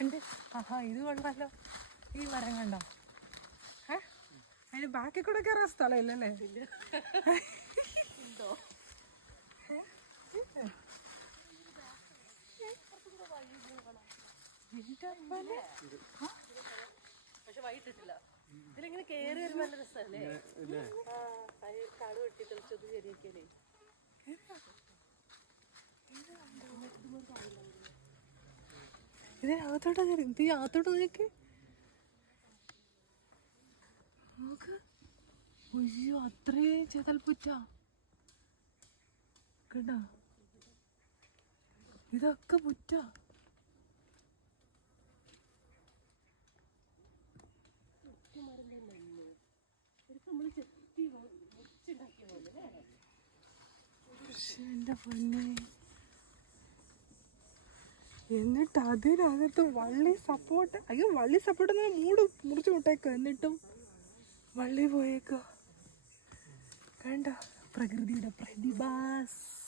ഉണ്ട്. ആഹാ ഇത് കൊള്ളാലോ. ഈ മരം കണ്ടോ? ഏ? അതിന് ബാക്കി കൂടെ കയറാൻ സ്ഥലം ഇല്ലല്ലേ എന്റെ അപ്പനെ. പക്ഷെ വൈകിട്ടിട്ടില്ല ഇതിലിങ്ങനെ കേറി വരുമ്പോ നല്ല രസമല്ലേ? കാട് വെട്ടി തെളിച്ചത് ശരിയാക്കിയാലേ ഇതിനകത്തോട്ടാ കയറി ഇത് അകത്തോട്ട് നോക്ക്. നോക്ക്. അയ്യോ കേട്ടോ ഇതൊക്കെ പുറ്റ മുറിച്ചുണ്ടാക്കിയ പോലെ അല്ലേ? പക്ഷെ എന്റെ പൊന്നെ. എന്നിട്ട് അതിനകത്ത് വള്ളി സപ്പോർട്ട് അയ്യോ വള്ളി സപ്പോർട്ട് മൂട് മുറിച്ച് വിട്ടേക്കോ. എന്നിട്ടും വള്ളി പോയേക്കോ. കണ്ട? പ്രകൃതിയുടെ പ്രതിഭാസ്.